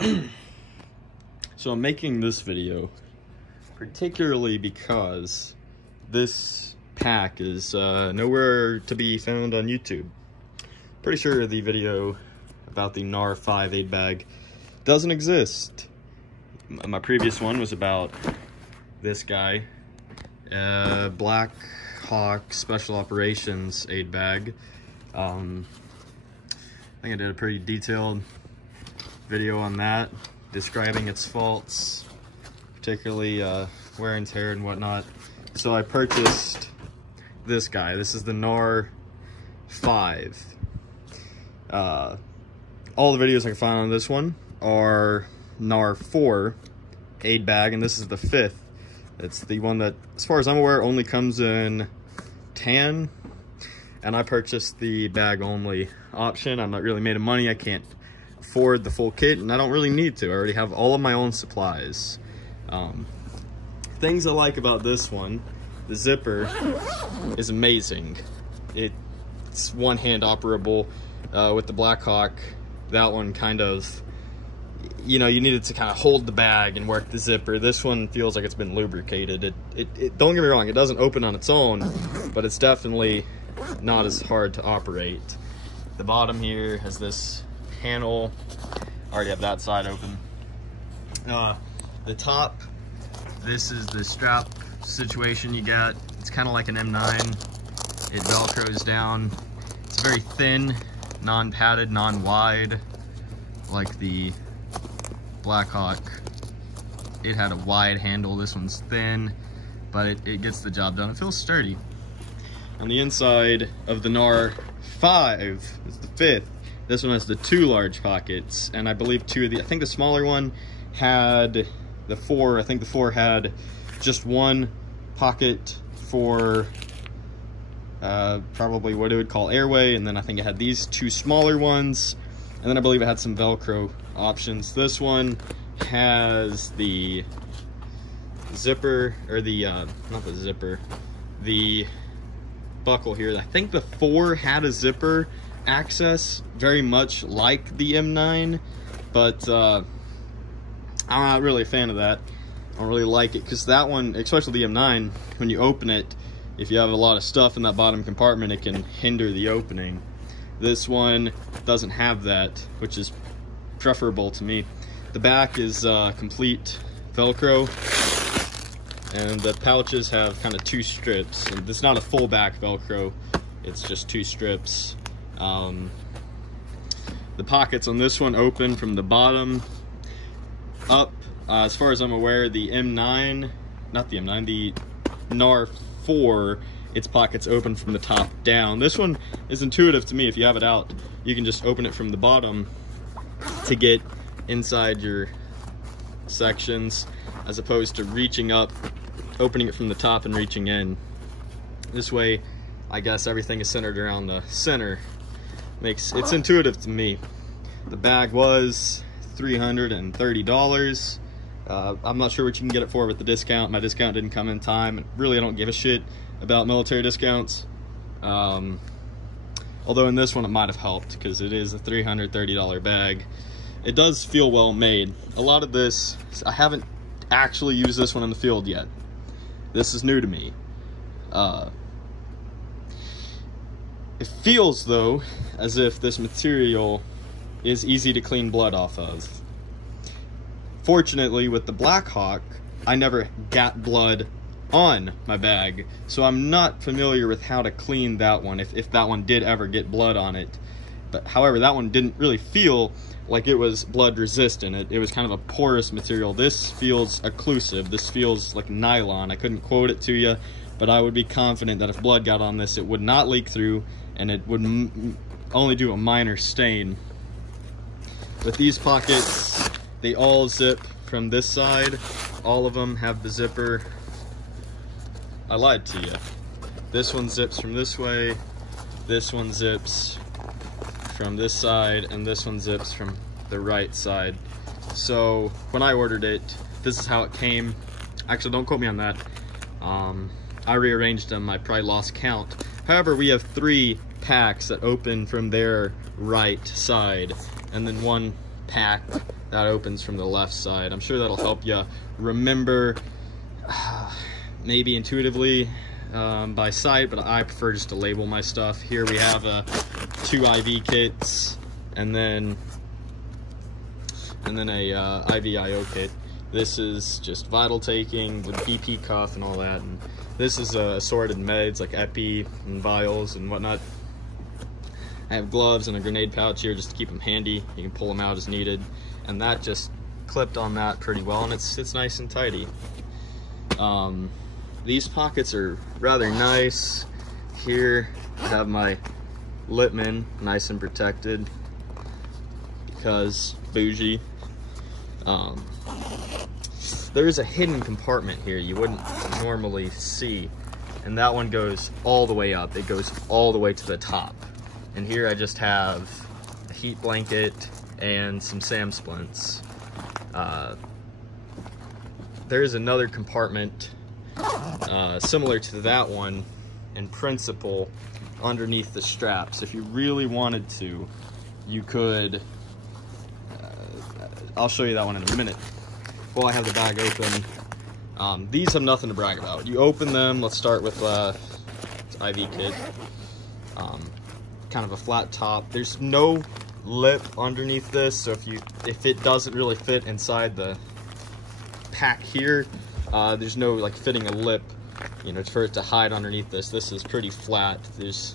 So I'm making this video particularly because this pack is nowhere to be found on YouTube. Pretty sure the video about the NAR 5 aid bag doesn't exist. My previous one was about this guy, Black Hawk Special Operations aid bag. I think I did a pretty detailed video on that, describing its faults, particularly wear and tear and whatnot. So I purchased this guy. This is the NAR 5. All the videos I can find on this one are NAR 4 aid bag, and this is the 5th. It's the one that, as far as I'm aware, only comes in tan, and I purchased the bag only option. I'm not really made of money. I can't afford the full kit, and I don't really need to. I already have all of my own supplies. Things I like about this one: the zipper is amazing. It's one-hand operable. With the Black Hawk, that one kind of, you know, you needed to kind of hold the bag and work the zipper. This one feels like it's been lubricated. It don't get me wrong, it doesn't open on its own, but it's definitely not as hard to operate. The bottom here has this panel. I already have that side open. The top, this is the strap situation you get. It's kind of like an M9. It velcros down. It's very thin, non-padded, non-wide, like the Black Hawk. It had a wide handle. This one's thin, but it gets the job done. It feels sturdy. On the inside of the NAR 5, it's the 5th. This one has the 2 large pockets, and I believe 2 of the, I think the smaller one had the 4. I think the 4 had just 1 pocket for probably what it would call Airway, and then I think it had these 2 smaller ones, and then I believe it had some Velcro options. This one has the zipper, or the not the zipper, the buckle here. I think the 4 had a zipper access, very much like the M9, but I'm not really a fan of that. I don't really like it, because that one, especially the M9, when you open it, if you have a lot of stuff in that bottom compartment, it can hinder the opening. This one doesn't have that, which is preferable to me. The back is complete Velcro, and the pouches have kind of 2 strips. And it's not a full back Velcro, it's just 2 strips. The pockets on this one open from the bottom up. As far as I'm aware, the M9, not the M9, the NAR 4, its pockets open from the top down. This one is intuitive to me. If you have it out, you can just open it from the bottom to get inside your sections, as opposed to reaching up, opening it from the top and reaching in. This way, I guess everything is centered around the center. It's intuitive to me. The bag was $330. I'm not sure what you can get it for with the discount. My discount didn't come in time. Really, I don't give a shit about military discounts. Although in this one it might have helped, because it is a $330 bag. It does feel well made. A lot of this, I haven't actually used this one in the field yet. This is new to me. It feels, though, as if this material is easy to clean blood off of. Fortunately, with the Black Hawk, I never got blood on my bag, so I'm not familiar with how to clean that one, if that one did ever get blood on it. But however, that one didn't really feel like it was blood resistant. It was kind of a porous material. This feels occlusive. This feels like nylon. I couldn't quote it to you, but I would be confident that if blood got on this, it would not leak through, and it would only do a minor stain. With these pockets, they all zip from this side. All of them have the zipper. I lied to you. This one zips from this way, this one zips from this side, and this one zips from the right side. So when I ordered it, this is how it came. Actually, don't quote me on that. I rearranged them. I probably lost count. However, we have 3 packs that open from their right side, and then 1 pack that opens from the left side. I'm sure that'll help you remember, maybe intuitively by sight, but I prefer just to label my stuff. Here we have 2 IV kits, and then a IVIO kit. This is just vital taking with BP cuff and all that, and this is assorted meds like epi and vials and whatnot. I have gloves and a grenade pouch here just to keep them handy. You can pull them out as needed, and that just clipped on that pretty well, and it's nice and tidy. These pockets are rather nice. Here I have my Littman, nice and protected because bougie. There is a hidden compartment here you wouldn't normally see, and that one goes all the way up. It goes all the way to the top. And here I just have a heat blanket and some SAM splints. There's another compartment similar to that one in principle underneath the straps. If you really wanted to, you could, I'll show you that one in a minute. While I have the bag open, these have nothing to brag about. You open them, let's start with IV kit. Kind of a flat top. There's no lip underneath this, so if it doesn't really fit inside the pack here, there's no like fitting a lip, you know, for it to hide underneath this. This is pretty flat. There's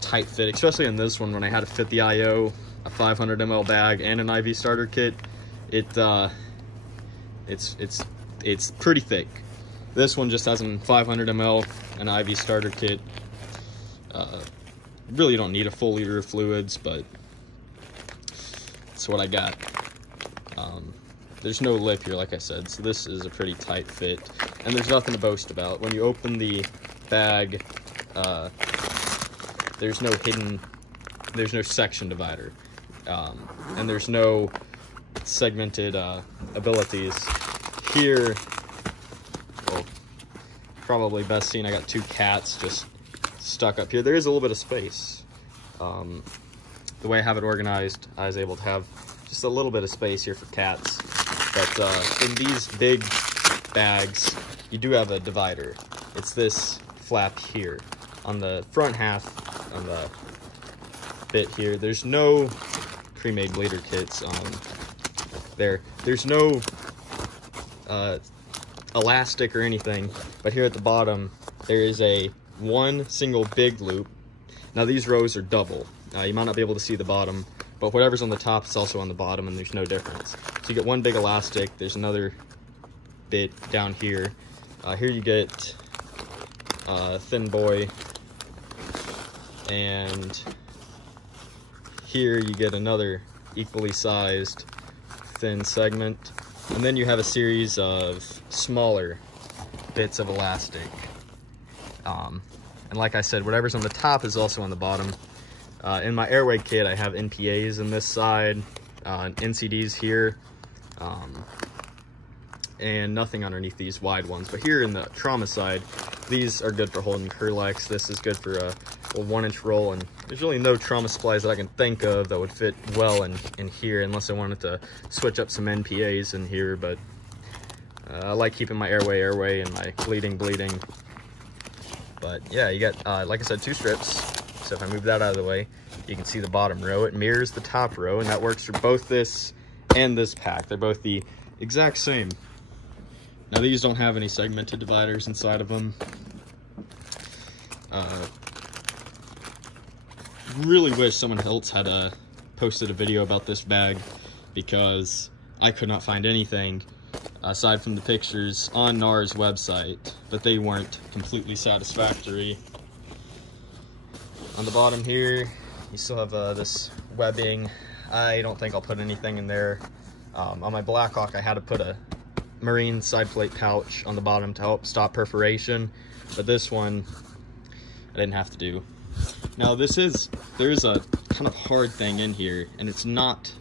tight fit, especially in this one when I had to fit the IO, a 500 ml bag, and an IV starter kit. It's pretty thick. This one just has a 500 ml, an IV starter kit. Really don't need a full liter of fluids, but that's what I got. There's no lip here, like I said, so this is a pretty tight fit, and there's nothing to boast about. When you open the bag, there's no section divider, and there's no segmented abilities. Here, well, probably best seen, I got 2 cats just stuck up here. There is a little bit of space. The way I have it organized, I was able to have just a little bit of space here for cats. But in these big bags, you do have a divider. It's this flap here. On the front half, on the bit here, there's no pre-made bleeder kits there's no elastic or anything, but here at the bottom there is one single big loop. Now these rows are double. You might not be able to see the bottom, but whatever's on the top is also on the bottom, and there's no difference. So you get one big elastic, there's another bit down here. Here you get thin boy, and here you get another equally sized thin segment, and then you have a series of smaller bits of elastic. And like I said, whatever's on the top is also on the bottom. In my Airway kit, I have NPAs in this side, NCDs here, and nothing underneath these wide ones. But here in the trauma side, these are good for holding Kerlex. This is good for a 1-inch roll, and there's really no trauma supplies that I can think of that would fit well in here, unless I wanted to switch up some NPAs in here. But I like keeping my Airway and my bleeding. But yeah, you got, like I said, 2 strips. So if I move that out of the way, you can see the bottom row. It mirrors the top row, and that works for both this and this pack. They're both the exact same. Now these don't have any segmented dividers inside of them. Really wish someone else had posted a video about this bag, because I could not find anything aside from the pictures on NAR's website, but they weren't completely satisfactory. On the bottom here, you still have this webbing. I don't think I'll put anything in there. On my Blackhawk, I had to put a marine side plate pouch on the bottom to help stop perforation, but this one I didn't have to do. Now there is a kind of hard thing in here, and it's not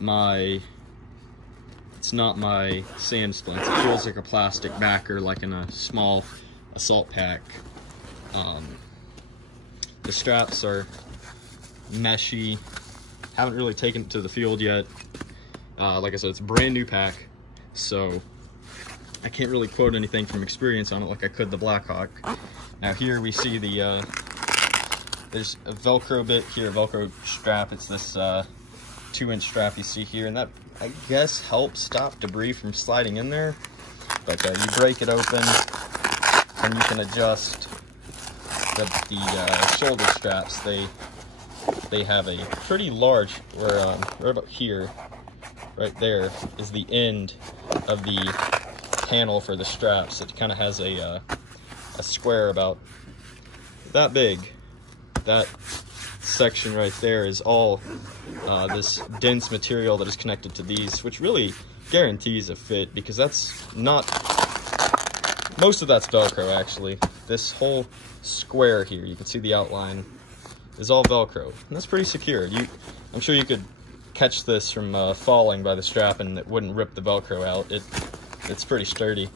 my SAM splints. It feels like a plastic backer, like in a small assault pack. The straps are meshy. Haven't really taken it to the field yet. Like I said, it's a brand new pack, so I can't really quote anything from experience on it like I could the Blackhawk. Now here we see the, there's a Velcro bit here, a Velcro strap. It's this 2-inch strap you see here, and that, I guess, helps stop debris from sliding in there. But you break it open, and you can adjust the shoulder straps. They have a pretty large, right about here, right there, is the end of the panel for the straps. It kind of has a square about that big. That section right there is all this dense material that is connected to these, which really guarantees a fit, because that's not, most of that's Velcro actually. This whole square here, you can see the outline, is all Velcro, and that's pretty secure. I'm sure you could catch this from falling by the strap and it wouldn't rip the Velcro out. It's pretty sturdy.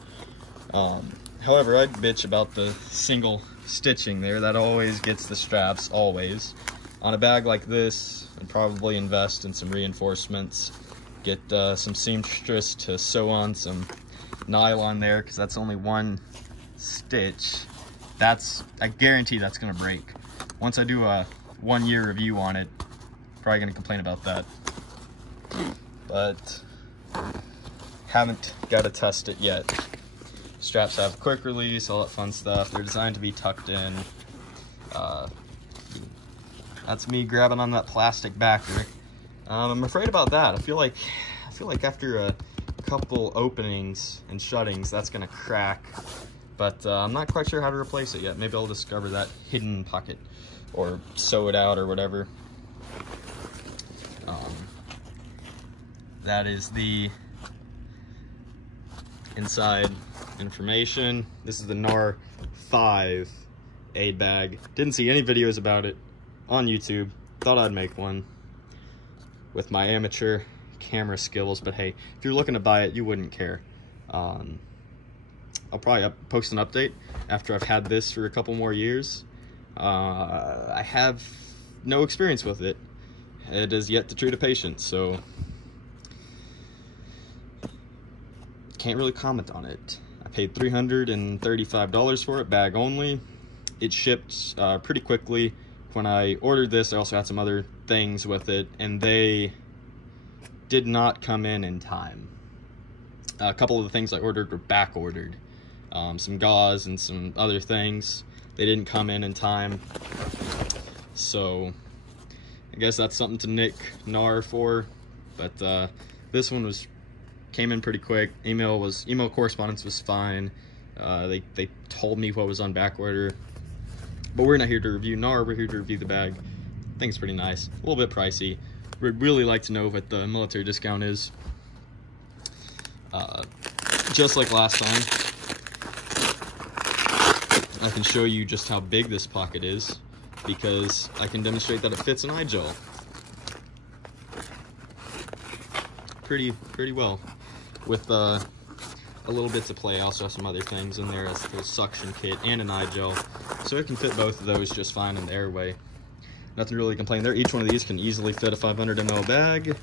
However, I'd bitch about the single stitching there. That always gets the straps, always. On a bag like this, I'd probably invest in some reinforcements. Get some seamstress to sew on some nylon there, because that's only one stitch. I guarantee that's gonna break. Once I do a 1-year review on it, probably gonna complain about that. But haven't got to test it yet. Straps have quick release, all that fun stuff. They're designed to be tucked in. That's me grabbing on that plastic backer. I'm afraid about that. I feel like after a couple openings and shuttings, that's gonna crack. But I'm not quite sure how to replace it yet. Maybe I'll discover that hidden pocket or sew it out or whatever. That is the inside information. This is the NAR 5 aid bag. Didn't see any videos about it on YouTube. Thought I'd make one with my amateur camera skills, but hey, if you're looking to buy it, you wouldn't care. I'll probably post an update after I've had this for a couple more years. I have no experience with it. It is yet to treat a patient, so can't really comment on it. I paid $335 for it, bag only. It shipped pretty quickly. When I ordered this, I also had some other things with it, and they did not come in time. A couple of the things I ordered were back ordered. Some gauze and some other things. They didn't come in time. So I guess that's something to nick NAR for. But this one came in pretty quick. Email correspondence was fine. They told me what was on back order. But we're not here to review NAR, we're here to review the bag. I think it's pretty nice. A little bit pricey. We'd really like to know what the military discount is. Just like last time, I can show you just how big this pocket is, because I can demonstrate that it fits an eye gel pretty well. With a little bit to play. I also have some other things in there, as a suction kit and an eye gel, so it can fit both of those just fine in the Airway. Nothing really to complain there. Each one of these can easily fit a 500 ml bag.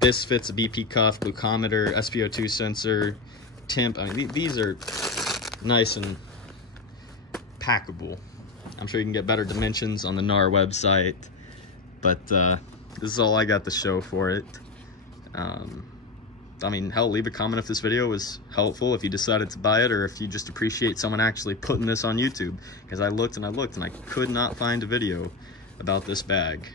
This fits a BP cuff, glucometer, SpO2 sensor, temp. I mean, these are nice and packable. I'm sure you can get better dimensions on the NAR website, but this is all I got to show for it. I mean, hell, leave a comment if this video was helpful, if you decided to buy it, or if you just appreciate someone actually putting this on YouTube, because I looked and I could not find a video about this bag.